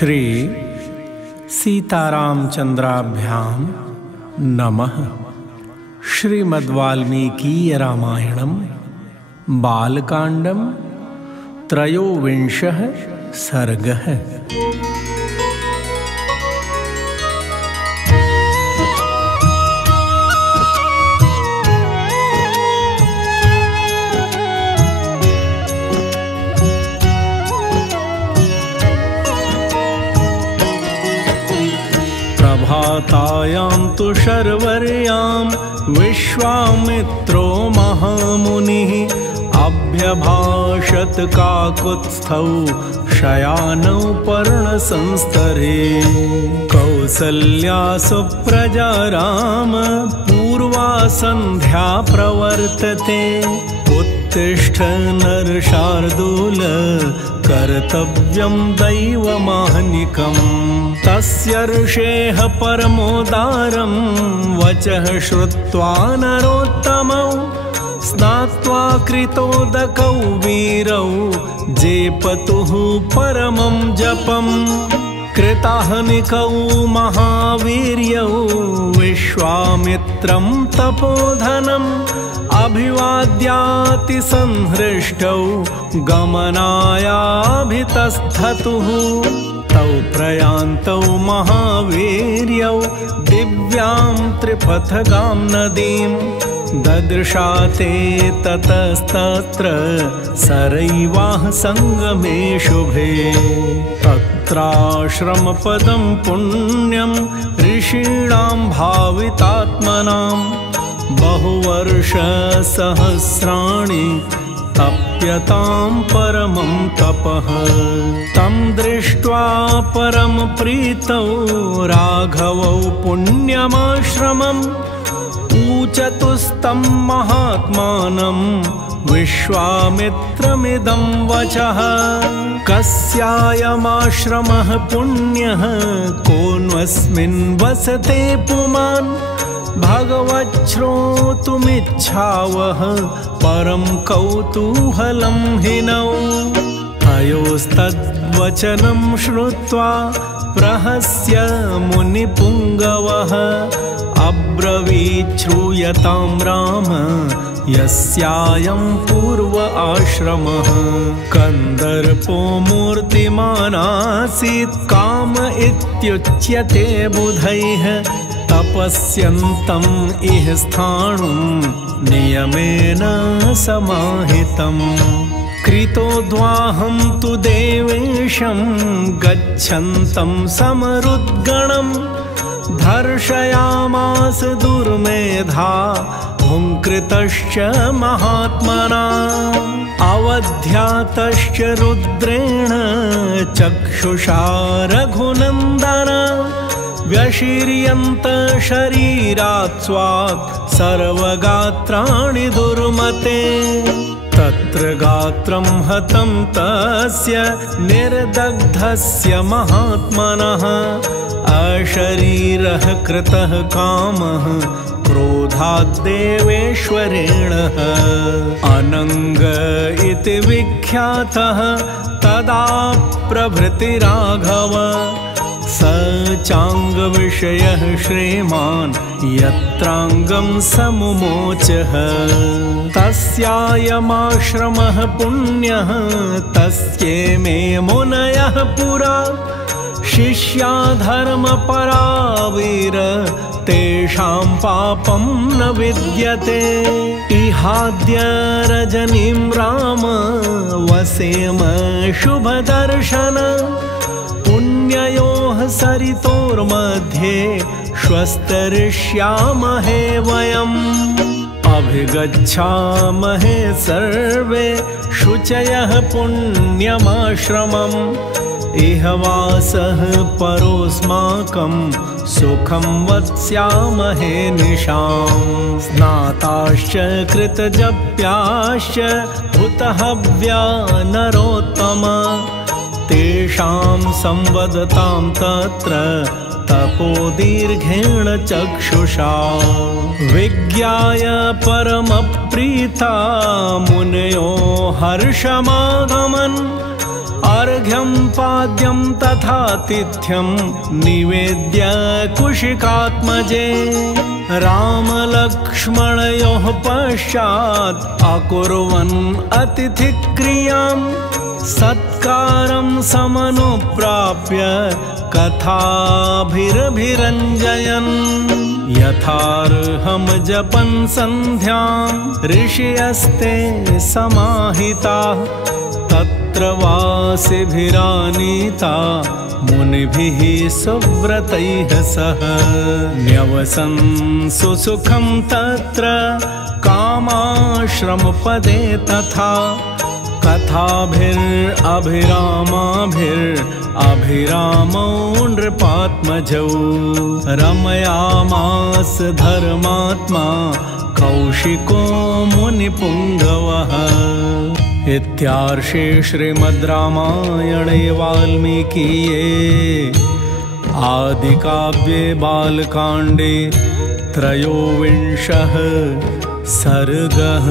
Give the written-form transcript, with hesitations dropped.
श्री सीतारामचंद्राभ्यां नमः। श्रीमद्वाल्मीकीय रामायणं बालकांडं त्रयोविंशः सर्गः। प्रभातायां तु शर्वर्यां विश्वामित्रो महामुनिः अभ्यभाषत काकुत्स्थौ शयानौ पर्णसंस्तरे। कौसल्या सुप्रजा राम पूर्वा सन्ध्या प्रवर्तते। उत्तिष्ठ नरशार्दूल कर्तव्यं दैवमाहनिकम्। तस्य ऋषेः परमोदारं वचः श्रुत्वा नरोत्तमौ स्नात्वा कृतोदकौ वीरौ जेपतुः परमं जपम्। कृताहनिकौ महावीर्यौ विश्वामित्रं तपोधनम् अभिवाद्यातिसंहृष्टौ गमनायाभितस्थतुः। तौ प्रयान्तौ महावीर्यौ दिव्यां त्रिपथगां नदीं ददृशाते। ततस्तत्र सरैवाः संगमे शुभे। तत्राश्रमपदं पुण्यं ऋषीणां भावितात्मनां बहुवर्षसहस्राणि तप्यतां परमं तपः। तं दृष्ट्वा परमप्रीतौ राघवौ पुण्यमाश्रमम् ऊचतुस्तं महात्मानं विश्वामित्रमिदं वचः। कस्यायमाश्रमः पुण्यः कोऽन्वस्मिन् वसते पुमान्। भगवच्छ्रोतुमिच्छावः परं कौतूहलं हिनौ। तयोस्तद्वचनं श्रुत्वा प्रहस्य मुनिपुङ्गवः अब्रवीच्छ्रूयतां राम यस्यायं पूर्व आश्रमः। कन्दर्पो मूर्तिमानासीत् काम इत्युच्यते बुधैः। तपस्यन्तम् इह स्थाणुं नियमेन समाहितम्। कृतोद्वाहं तु देवेशं गच्छन्तं समरुद्गणम् धर्षयामास दुर्मेधा हुङ्कृतश्च महात्मना। अवध्यातश्च रुद्रेण चक्षुषा रघुनन्दन व्यशीर्यन्त शरीरात् स्वात् सर्वगात्राणि दुर्मते। तत्र गात्रं हतं तस्य निर्दग्धस्य महात्मनः। अशरीरः कृतः कामः क्रोधाद्देवेश्वरेण। अनङ्ग इति विख्यातः तदा प्रभृति राघव। स चाङ्गविषयः श्रीमान् यत्राङ्गं समुमोचः। तस्यायमाश्रमः पुण्यः तस्येमे मुनयः पुरा। शिष्या धर्मपरा वीर तेषां पापं न विद्यते। इहाद्य रजनीं राम वसेम शुभदर्शन। पुण्ययोः सरितोर्मध्ये श्वस्तरिष्यामहे वयम्। अभिगच्छामहे सर्वे शुचयः पुण्यमाश्रमम्। इह वासः परोऽस्माकं सुखं वत्स्यामहे निशाम्। स्नाताश्च कृतजप्याश्च हुतहव्या नरोत्तम। तेषां संवदतां तत्र तपोदीर्घेण चक्षुषा। विज्ञाय परमप्रीता मुनयो हर्षमागमन् अर्घ्यं पाद्यं तथातिथ्यं निवेद्य कुशिकात्मजे रामलक्ष्मणयोः पश्चात् अकुर्वन् अतिथिक्रियां सत्कारं समनुप्राप्य कथाभिरभिरञ्जयन् यथार्हं जपन् सन्ध्यां ऋषयस्ते समाहिताः तत्र वासिभिरानीता मुनिभिः सुव्रतैः सह न्यवसन् सुसुखं तत्र कामाश्रमपदे तथा कथाभिरामाभिरामौ नृपात्मजौ रमयामास धर्मात्मा कौशिको मुनिपुङ्गवः। इत्यार्षे श्रीमद् रामायणे वाल्मीकिये आदिकाव्ये बालकाण्डे 23 सर्गः।